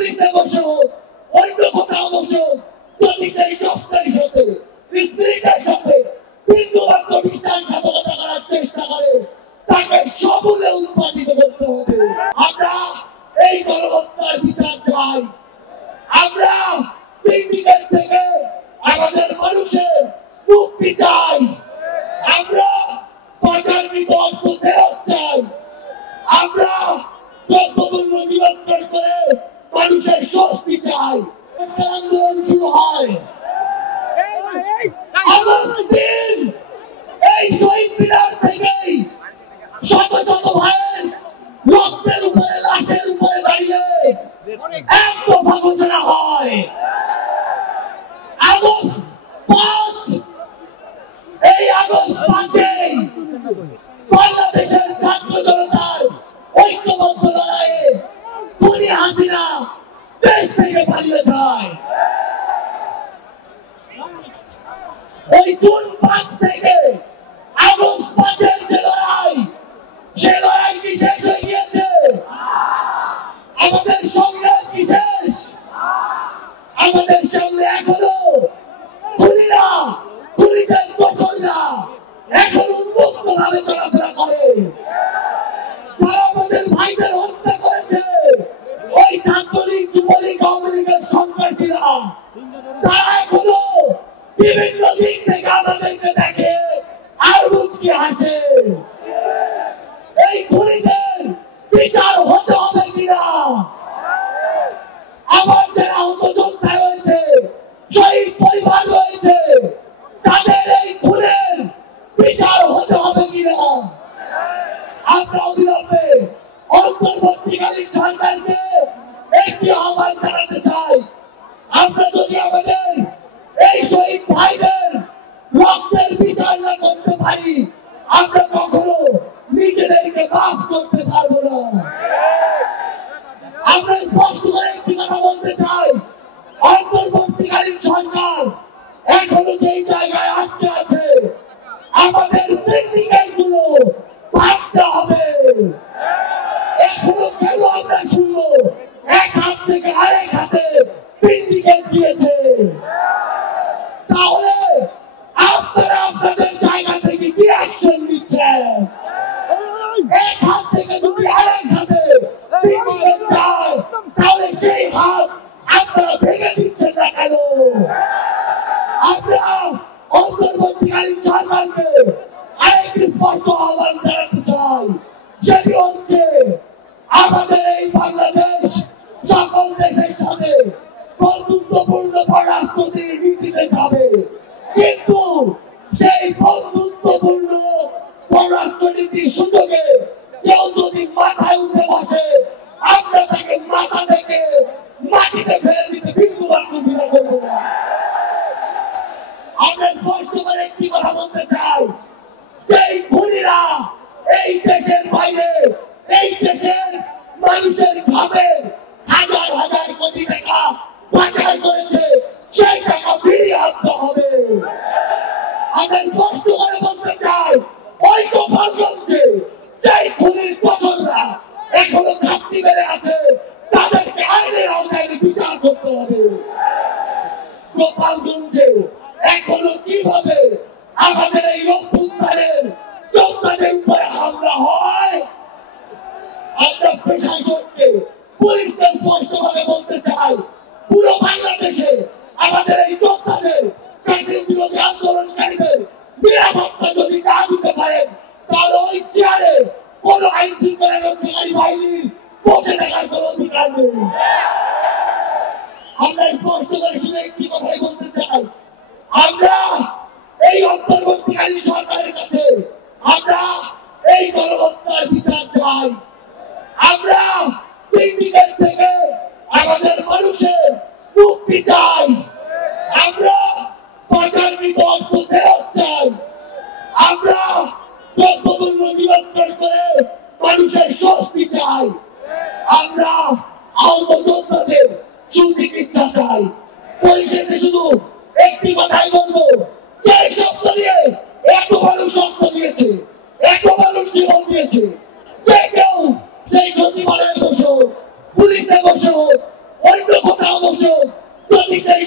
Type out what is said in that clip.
পুলিশে বসে হোক, অন্য কোথাও বসে হোক, যদি সেই জফতারির সাথে স্পিরিটের সাথে বিন্দুমাত্র বিশ্বাসঘাতকতা করার চেষ্টা করে তাকে সমূলে উৎপাদিত করতে হবে। আমরা এই গণহত্যার বিচার চাই। আমরা সিন্ডিকেট থেকে আমাদের মানুষের মুক্তি চাই। আমরা পাচারকৃত অর্থ ফেরত চাই। আমরা দ্রব্যমূল্য নিয়ন্ত্রণ করে মানুষের স্বস্তি চাই। আন্দোলন শুরু হয় এই শহীদ মিনার থেকেই শত শত ভাইয়ের রক্তের উপরে লাশের উপরে দাঁড়িয়ে এক দফা ঘোষণা হয়। আগস্ট 5 এই আগস্ট 5-এই বাংলাদেশের ছাত্র জনতার ঐক্যবদ্ধ লড়াইয়ে খুনি হাসিনা দেশ থেকে পালিয়ে যায়। ওই জুন 5 থেকে আগস্ট 5-এর যে লড়াই, সে লড়াই কি শেষ হয়ে গিয়েছে? আমাদের সংগ্রাম কি শেষ? আমাদের সামনে এখনো খুনিরা, খুনিদের দোসররা এখন উন্মুক্ত ভাবে চলাফেরা করে। তারা আমাদের ভাইদের হত্যা করেছে ওই ছাত্রলীগ, যুবলীগ, আওয়ামী লীগের সন্ত্রাসীরা। তারা এখনো বিভিন্ন দিক থেকে আমাদেরকে দেখে আর মুচকি হাসে। এই খুনিদের বিচার হতে হবে কিনা? আমার যারা আহত যোদ্ধা রয়েছে, শহীদ পরিবার রয়েছে, তাদের এই খুনের বিচার হতে হবে কিনা? আমরা অবিলম্বে অন্তর্বর্তীকালীন সরকারকে একটি আহ্বান জানাতে চাই। আমরা যদি আমাদের এই শহীদ ভাইদের রক্তের বিচার না করতে পারি, আমরা কখনো নিজেদেরকে মাফ করতে পারবো না। আমরা স্পষ্ট করে একটি কথা বলতে চাই, অন্তর্বর্তীকালীন সরকার এখনো যেই জায়গায় আটকে আছে, আমাদের সিন্ডিকেট গুলো ভাবতে হবে। এখনো কেন আমরা শুনবো এক হাত থেকে আরেক হাতে সিন্ডিকেট দিয়েছে? তাহলে আপনারা আপনাদের জায়গা থেকে কি অ্যাকশন নিচ্ছেন? এক হাত থেকে যদি আরেক হাতে সিন্ডিকেট যায়, তাহলে সেই হাত আপনারা ভেঙে দিচ্ছেন না কেন? আমরা অন্তর্বর্তীকালীন সরকারকে আরেকটি স্পষ্ট আহ্বান জানাতে চাই। সেটি হচ্ছে, আমাদের এই বাংলাদেশ সকল দেশের সাথে বন্ধুত্বপূর্ণ পররাষ্ট্র নীতিতে যাবে, কিন্তু সেই বন্ধুত্বপূর্ণ পররাষ্ট্র নীতির সুযোগে কেউ যদি মাথায় উঠে বসে, আমরা তাকে মাথা থেকে মাটিতে ফেলে দিতে বিন্দুমাত্র দ্বিধা করবো না। আমরা স্পষ্ট করে একটি কথা বলতে চাই, যেই খুনিরা এই দেশের বাইরে, এই দেশের মানুষের ঘামের হাজার হাজার কোটি টাকা পাচার করেছে, সেই টাকা ফিরিয়ে আনতে হবে। আমরা স্পষ্ট করে বলতে চাই, ওই গোপালগঞ্জে যেই খুনির দোসররা এখনো ঘাপটি মেরে আছে, তাদেরকে আইনের আওতায় বিচার করতে হবে। গোপালগঞ্জে এখনো কিভাবে আমাদের এই অভ্যুত্থানের যোদ্ধাদের উপরে হামলা হয়, আমরা প্রশাসনকে, পুলিশকে স্পষ্ট ভাবে বলতে চাই, পুরো বাংলাদেশে আমাদের এই যোদ্ধাদের, ফ্যাসিস্ট বিরোধী আন্দোলনকারীদের নিরাপত্তা যদি না দিতে পারেন, তাহলে ওই চেয়ারে কোন আইন শৃঙ্খলা রক্ষাকারী বাহিনীর বসে থাকার কোন অধিকার নেই। আমরা স্পষ্ট করে শুধু একটি কথাই বলতে চাই, আমরা এই অন্তর্বর্তীকালীন সরকারের কাছে আমরা এই গণহত্যার বিচার চাই। আমরা সিন্ডিকেট থেকে আমাদের মানুষের মুক্তি চাই। আমরা পাচারকৃত অর্থ ফেরত চাই। আমরা দ্রব্যমূল্য নিয়ন্ত্রণ করে মানুষের স্বস্তি চাই। আমরা আহত যোদ্ধাদের সুচিকিৎসা চাই। পরিশেষে শুধু একটি কথাই বলবো, সেই শব্দ দিয়ে এত মানুষ রক্ত দিয়েছে, এত মানুষ জীবন দিয়েছে, যে কেউ সেই সচিবালয়ে বসে হোক, পুলিশে বসে হোক, অন্য কোথাও বসো, যদি সেই